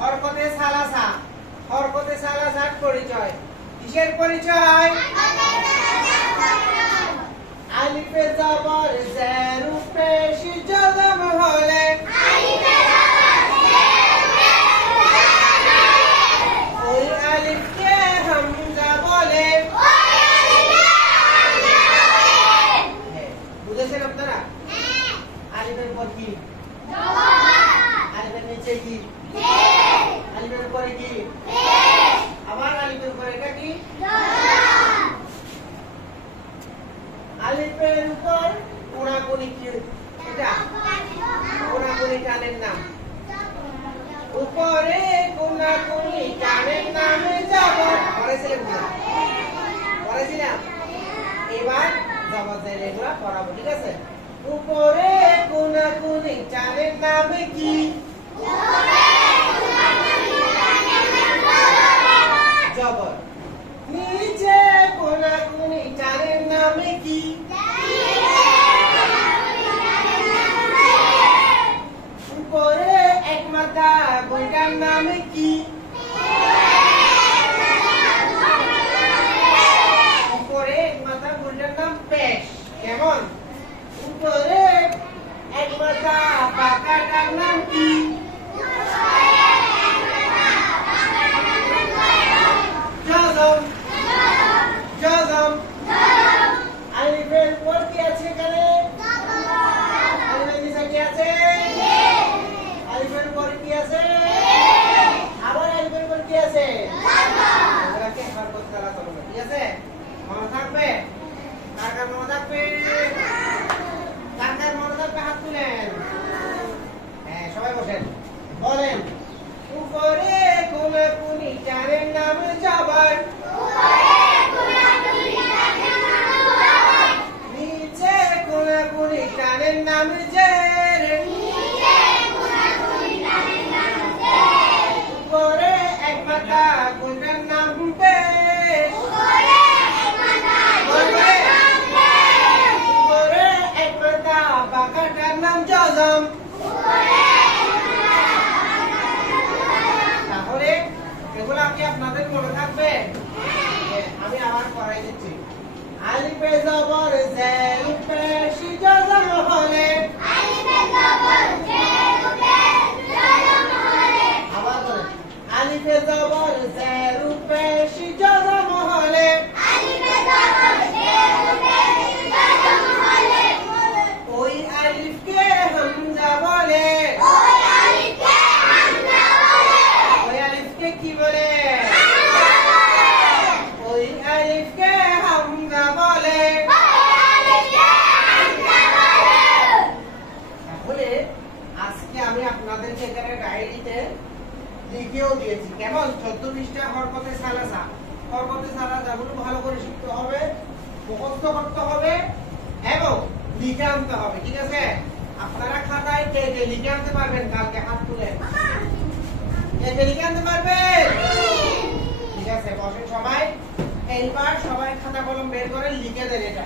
হরকতে সালাসা হরকতে সালাসার পরিচয় কিসের পরিচয়? আলিফে জবর জের পেশ জজম হলে ওই আলিফকে হামজা বলে। বুঝেছেন আপনারা? আলিফের পর কি? আলিফের নিচে কি? আলিফের উপরে কি? আবার আলিফের উপরে এটা কি? আলিফের উপর কোনাকুনি কি? এটা কোনাকুনি টানের নাম। উপরে কোনাকুনি টানের নামে জবর পড়েছিলাম। এবার জবর জের এগুলা পড়াবো, ঠিক আছে? উপরে কোনাকুনি টানের নামে কি? জবর। নিচে কোনাকুনি টানের নামে কি? উপরে এক মাথা বইটার নামে কি? উপরে এক মাথা বইটার নাম পেশ। কেমন? উপরে এক মাথা পাকাটার নাম কি? জজম। জজম। আলিফের পর কি আছে এখানে? আলিফের নিচে কি আছে? আলিফের পর কি আছে? আবার আলিফের পর কি আছে? এটাকে হরকত সালাসা বলে, ঠিক আছে? মনে থাকবে? কার কার মনে থাকবে? কার কার মনে থাকবে হাত তুলেন। হ্যাঁ, সবাই বসেন। বলেন, উপরে কোনাকুনি টানের নাম জবর, নিচে কোনাকুনি টানের নাম জের, উপরে এক মাথা কোনটার নাম পেশ, উপরে এক মাথা বাঁকাটার নাম জজম। তাহলে এগুলো কি আপনাদের মনে থাকবে? আমি আবার পড়াই দিচ্ছি। আলিফে জবর জের পেশ জজম হলে, আবার বলেন, আলিফে জবর জের পেশ জজম হলে ওই আলিফকে হামজা বলে। ওই আলিফকে কি বলে? ওই আলিফকে হামজা বলে। তাহলে আজকে আমি আপনাদেরকে এখানে ডায়েরিতে লিখেও দিয়েছি। কেমন? 14 পৃষ্ঠা হরকতে সালাসা। হরকতে সালাসাগুলো ভালো করে শিখতে হবে, মুখস্থ করতে হবে এবং লিখে আনতে হবে, ঠিক আছে? আপনারা খাতায় কে কে লিখে আনতে পারবেন? কালকে হাত তুলে কে কে লিখে আনতে পারবেন? ঠিক আছে, বসেন সবাই। এইবার সবাই খাতা কলম বের করে লিখে দেন এটা।